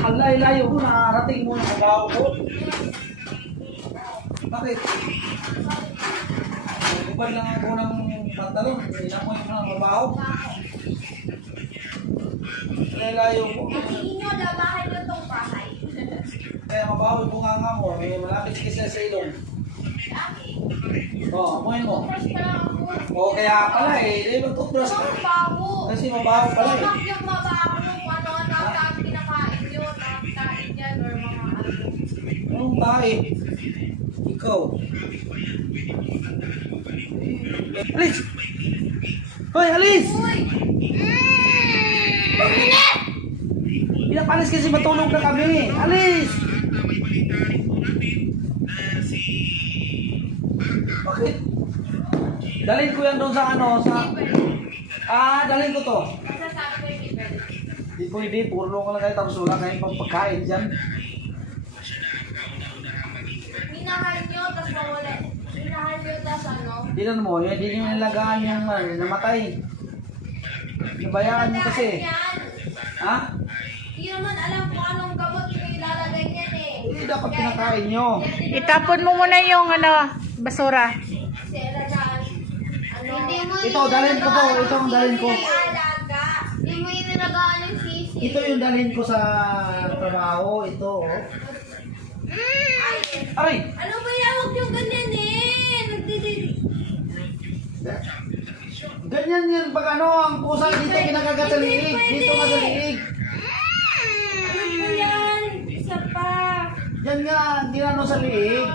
Ang layo-layo ko, nakarating mo yung mabaho ko. Bakit? Kupad lang ako ng pantalon, inamoy ko ng mabaho. Layo-layo ko. Tingin nyo, labahan nyo itong bahay. Kaya mabaho yung bunganga mo, may malapit kasi sa ilong. Oo, amoy mo. Toothbrush pa lang ako. Oo, kaya pala eh, di ba toothbrush ka? Ang bago. Kasi mabaho pala eh. Bakit yung mabaho kung ano-ano ang kinakain nyo, nakakain yan, or mga ano. Anong tae? Ikaw. Alis! Hoy, alis! Uy! Pinapalis kasi matulog na kami. Alis! Bakit? Dalhin ko yan doon sa ano, sa... dalhin ko to. Masasabi ko yung iba. Di pwede, puro ka lang kayo tapos wala kayong pagpagkain dyan. Minahal nyo, tapos mawala. Minahal nyo, tapos ano? Tingnan mo, hindi nyo nilagaan yung namatay. Nabayaan mo kasi. Yan. Ha? Hindi naman alam kung anong gamot yung ilalagay niyan eh. Hindi dapat pinakain nyo. Itapon mo muna yung basura. Kasi alagaan. Ano? Hindi mo Ito, dalhin ko to. Ito ang dalhin ko. alaga. Hindi mo inalagaan yung sisi. Ito yung dalhin ko sa trabaho. Ito, oh. Aray! Ano ba yan? Huwag yung ganyan eh. Ganyan yan pag ano, ang pusa dito kinakagat sa liig. Dito nga sa liig. Ano ba yan? Isa pa. Yan nga, ginano sa liig.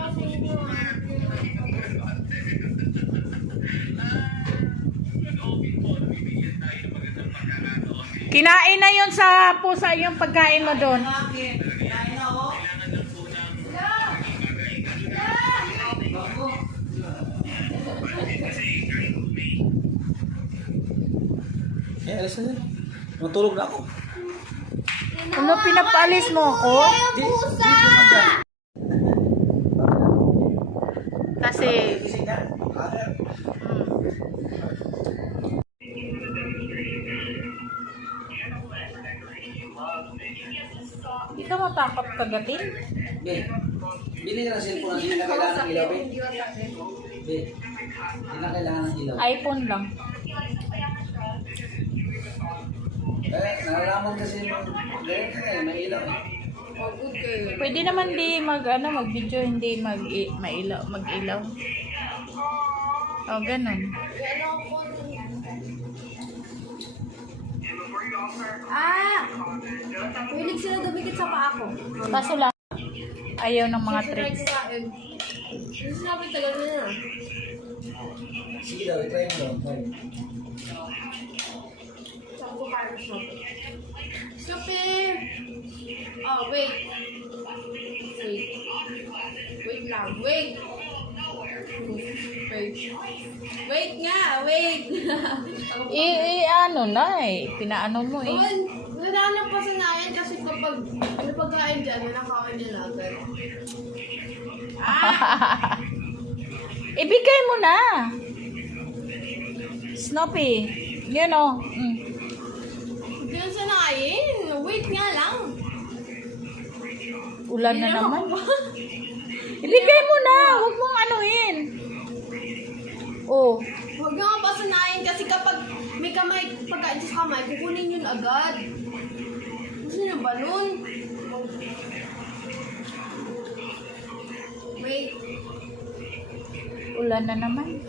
Kinain na yun sa pusa yung pagkain mo doon. Eh, alis na yan. Matulog na ako. Ano, pinapaalis mo ako? Di, dito man dyan. Kasi, Gising na. di ka matakot kagatin? Be, bili ka ng cellphone na hindi na kailangan ng ilaw, be. Be, hindi na kailangan ng ilaw. iPhone lang. Nalalaman kasi yung ganyan ka eh, may ilaw eh. Pwede naman di mag-video, hindi mag-ilaw. O, ganun. Hilig sila dumikit sa paa ko. Kaso lang, ayaw ng mga tricks. Sinabi tagal na na. Sige daw, try mo daw. Try. Sabi ko parang Snoopy. Snoopy! Oh, wait. Wait. Wait lang. Wait. Wait. Wait nga. Wait. Ano na eh. Pinaano mo eh. Nanahanap pa sa nayan kasi kapag may pagkain dyan, nanakawan niya agad. Ibigay mo na. Snoopy. Yun o. Hindi na sanayin. Wait nga lang. Ulan na naman. Ibigay mo na. Huwag mong anuhin. Oh. Huwag nga pasanayin kasi kapag may kamay, pagkain sa kamay, kukunin yun agad. Gusto niyo ba nun? Wait. Ulan na naman.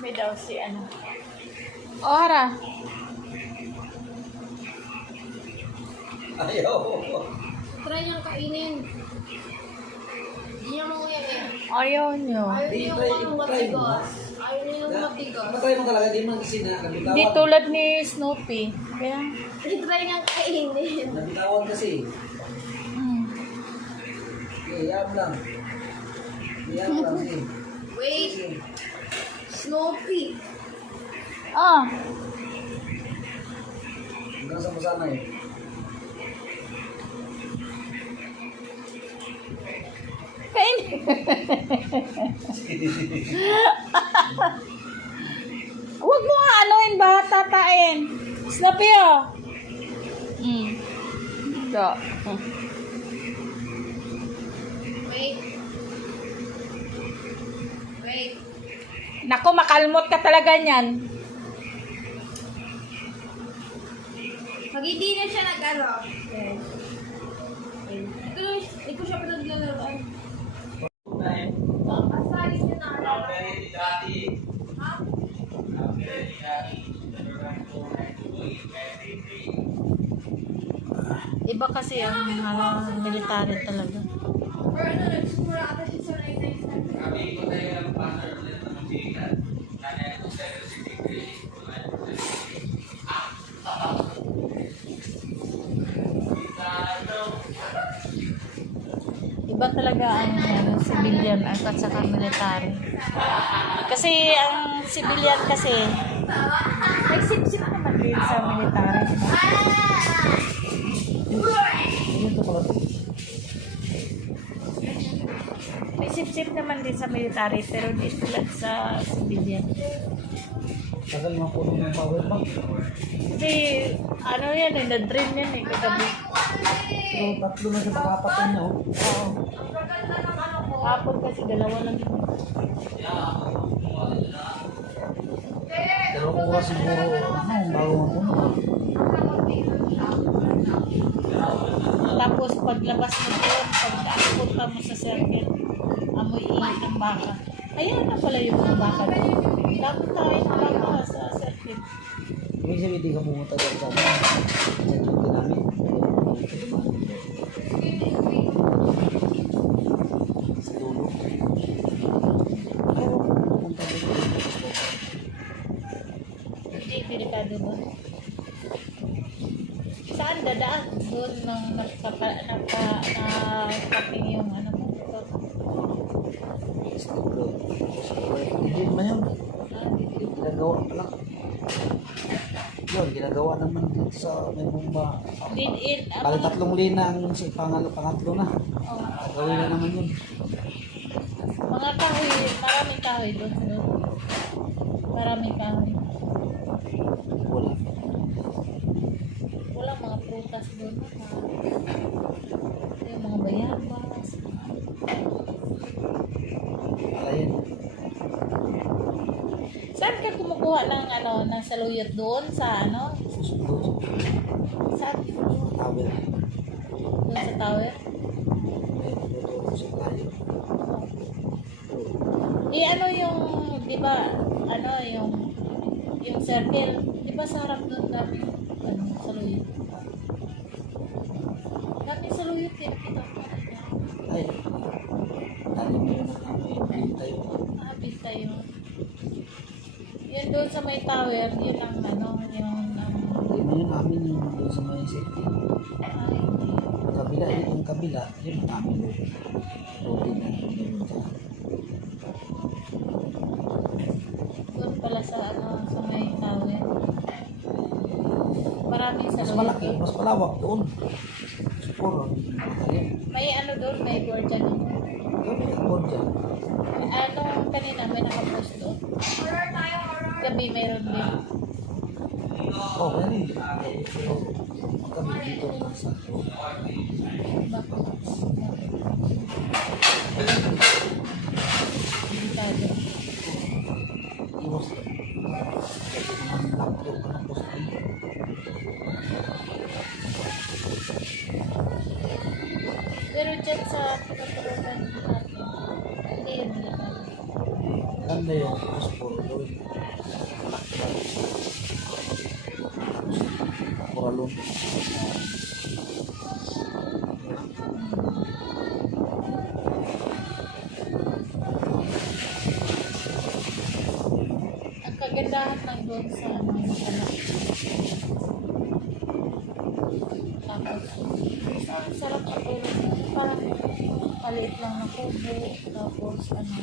May daw si ano. Ora. Ayaw. Try niyang kainin. Hindi niya manguya eh. Ayaw nyo. Ayaw niya Try- yung try mo. matigas. Ayaw niya yung matigas. Matry mo talaga, di mo kasi nabitawan. Hindi tulad ni Snoopy. Kaya, Try niyang kainin. Nabitawan kasi. Iyam lang. Iyam lang eh. Wait. Sige. Snoopy. Hanggang sa masana eh. kain. Huwag mo nga anuin ba? Tatain. Snappy oh. So. Wait. Wait. Naku, makalmot ka talaga niyan. Pag hindi na siya nag-ano. Hindi ko siya pa naglalaroan. Asali siya na. Ha? Iba kasi ang military talaga. Or ano, nagsimula ata siya sa 1997. Iba talaga ang civilian at saka military. Kasi ang civilian kasi may sip-sip naman din sa military. May sip-sip naman din sa military pero di tulad sa civilian. Tagal mga puno ng power bank. Kasi ano yan eh, na-drain yan eh kagabi. Pero tatlo na siya pakapatan niya. Oh. Oo. Hapon kasi dalawa lang yun. Pero kung oras siguro, bago mapuno. Tapos paglabas mo doon, pag punta mo sa circle, amoy init ng baka. Ayan na pala yung mga baka doon. Dapat tayo ng baka sa circle. Ibig sabihin, hindi ka pumunta doon sa duty namin. Sa dulo. Pero pumunta doon. Hindi, delikado doon. Saan dadaan? Doon nang nakapaking yung ano mo. Sa dulo. Hindi naman yun. Ginagawa pa lang. Yun, ginagawa naman dito sa may bomba. Did it, Bali tatlong lina ang pangatlo na. Gawin na naman yun. mga kahoy, maraming kahoy doon. Maraming kahoy. Wala. Wala mga prutas doon. Yung mga bayabas. Alayin. Saan ka kumukuha ng ano, ng saluyot doon sa ano? Saan? Tawil. Doon sa tower? May tutulong sa tayo. Eh ano yung, di ba, ano yung circle, di ba sa harap doon daming ano, saluyot? Daming saluyot eh, kita ko. Ay. Dali mo yun ang tayo. Bintay yun. Yun doon sa may tower, yun ang ano, yung Hindi mo yun amin yung doon sa may safety. Kabila, yung kabila, yun ang amin yun. Roadin na yun sa doon pala sa ano, sa may tower. Maraming mas saluyot malaki, doon. mas palawak doon. Siguro. Ayun. May ano doon, may board dyan. Doon may board dyan. Ano, kanina may nakapost doon. Horror tayo, horror. Gabi mayroon din. Oh, meron. Pero kami dito naman sa Delikado. iwas. Kasi naman laptop ka ng post ay. Pero dyan sa pinaturukan natin, hindi yun delikado. Ganda yung post for doon. Koralon. Ang kagandahan ng doon sa ano, anak. Tapos, ang sarap ang tulog. Parang maliit lang na kubo. Tapos, ano,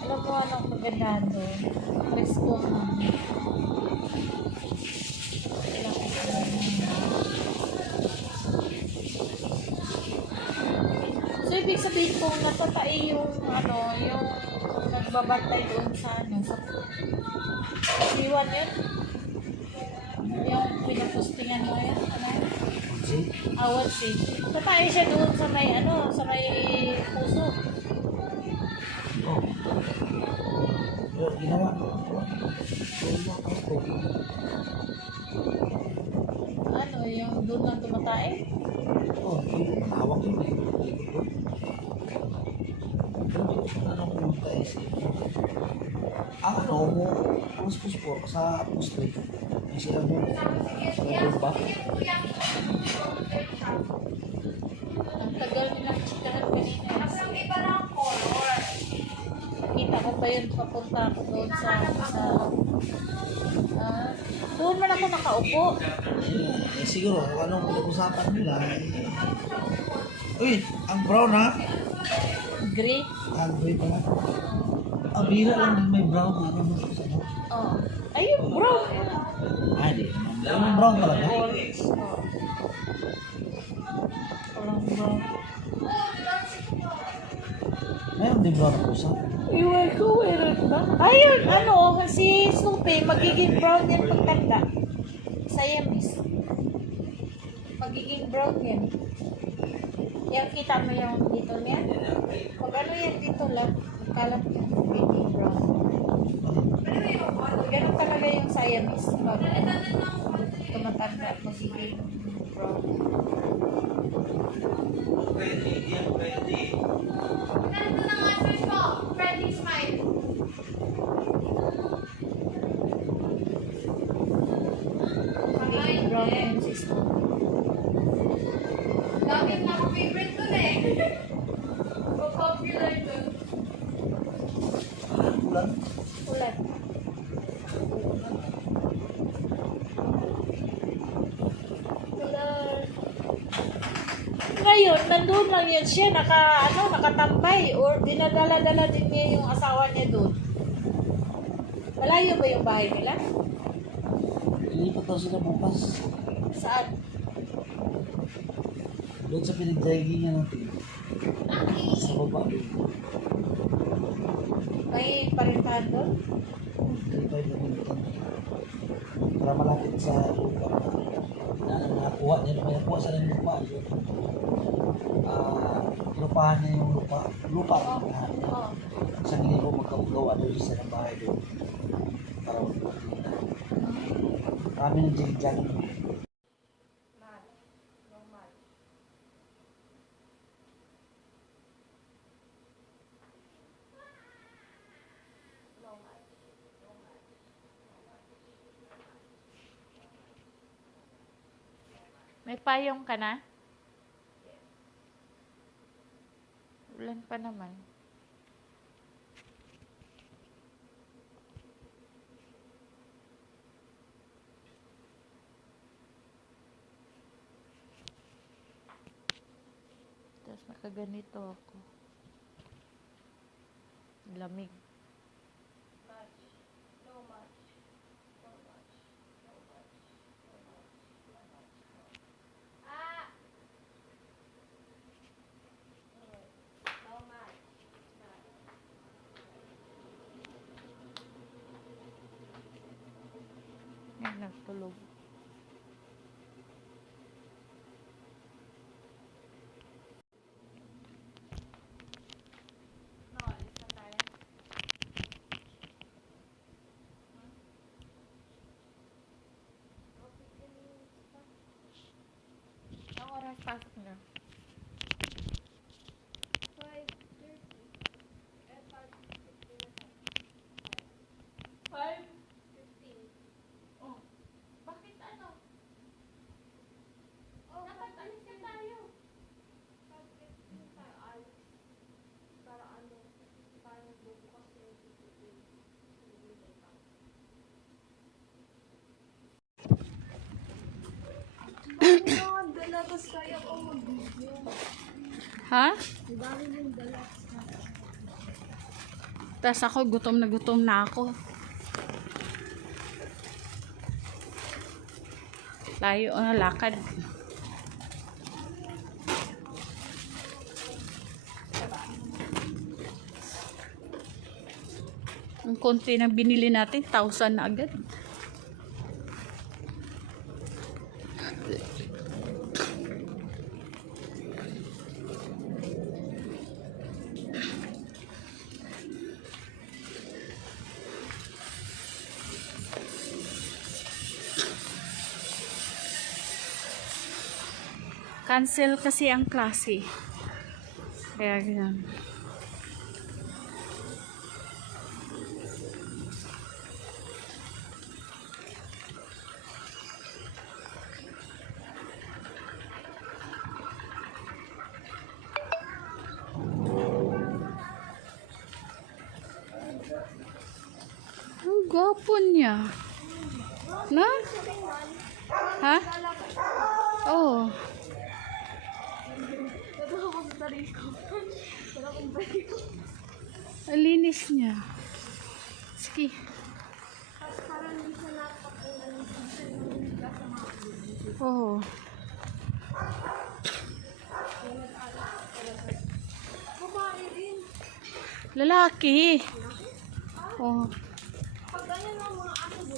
alam mo anong kagandahan doon? Presko ang so ibig sabihin kung natatay yung ano, yung nagbabantay doon sa ano, sa siwan yun. Yung pinapustingan mo yun, ano? Kasi, Awat si. Tatay siya doon sa may ano, sa may puso. oh. Pero ginawa ko. Ginawa ko. Ano, yung doon lang tumatay? Oh, yung hawak yun eh. Ano ko magkaisip? Ang ano mo, ang puspor sa poste. May sila mo. Sa ba? Ang tagal nilang chikahan kanina. Nakita ko pa yun, papunta ako doon sa doon man ako nakaupo. Eh, siguro, kung anong pinag-usapan nila. Uy, ang brown ha? Gray. Ang gray pala. Ang bira lang din may brown na ano mo sa ano. Oh. Ayun, bro. Ay, di. Ang brown talaga. Orange. Oh. Walang brown. Mayroon din brown na pusa. Iwan ko, meron ba? Ayun, ano, si Snoopy, magiging brown yan pagtanda. Siamese. Magiging brown yan. Yan, kita mo yung dito niya? Pag ano yan dito lang, kalat yan, magiging brown. Ganun talaga yung Siamese. Pag tumatanda, magiging brown. Magiging brown yan si Snoopy. Ulan. Ulan. Ulan. Ngayon, nandun lang yun siya, nakatambay or dinadala-dala din niya yung asawa niya doon. Malayo ba yung bahay nila? Ilipat daw sila bukas. Saan? Doon sa pinagdahigingan natin. Sa baba. May parintahan doon? 35 na minuto. Para malapit sa lupa. Nakakuha niya. May nakuha sa ng lupa. Lupahan niya yung lupa. Lupa ang lupahan niya. Oo. Sa hindi ko magkagawa doon sa ng bahay doon. Para magkakita. Kami ng jig-jag. May payong ka na? Ulan pa naman. Tapos nakaganito ako. Lamig. Yan, nagtulog. Ang oras pasok na. Bakit ano? Dapat alis na tayo. Ha? Tas ako, gutom na ako. Layo na lakad. Ang konti na binili natin, 1,000 na agad. Cancel kasi ang klase. Kaya ganyan. Ang gwapo niya. Na? Ha? Oh. Ang linis niya. Sige. Oh. Lalaki. Oh. Pag ganyan ang mga ano,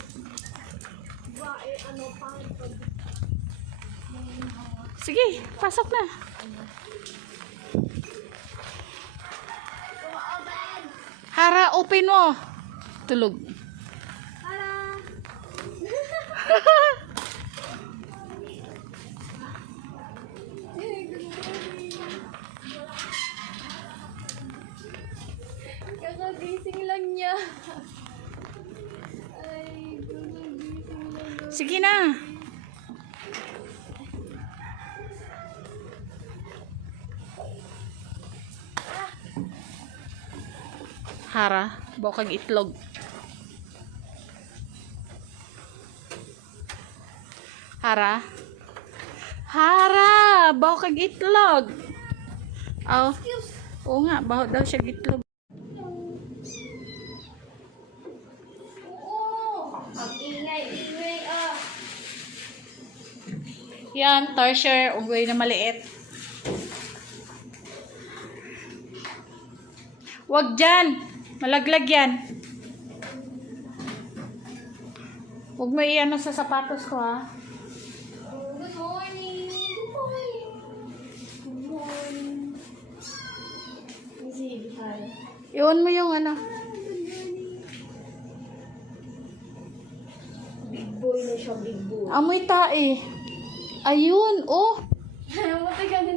bae, ano, pang Sige, pasok na. Hara, open mo. Tulog. Hala! Kakagising lang niya. Ay, kakagising lang. Sige na. Hara, bokag itlog. Hara. Hara, bokag itlog. Oh. Oo nga, baho daw siya itlog. Oo! Ang ingay-ingay ah! Yan, torture, unggoy na maliit. Wag dyan. Malaglag yan. Huwag mo iyan sa sapatos ko, ha. Good morning! Good morning! Good morning! Kasi, hi. Iwan mo yung ano. Big boy na siya, big boy. Amoy tae. Ayun, oh. Matagal na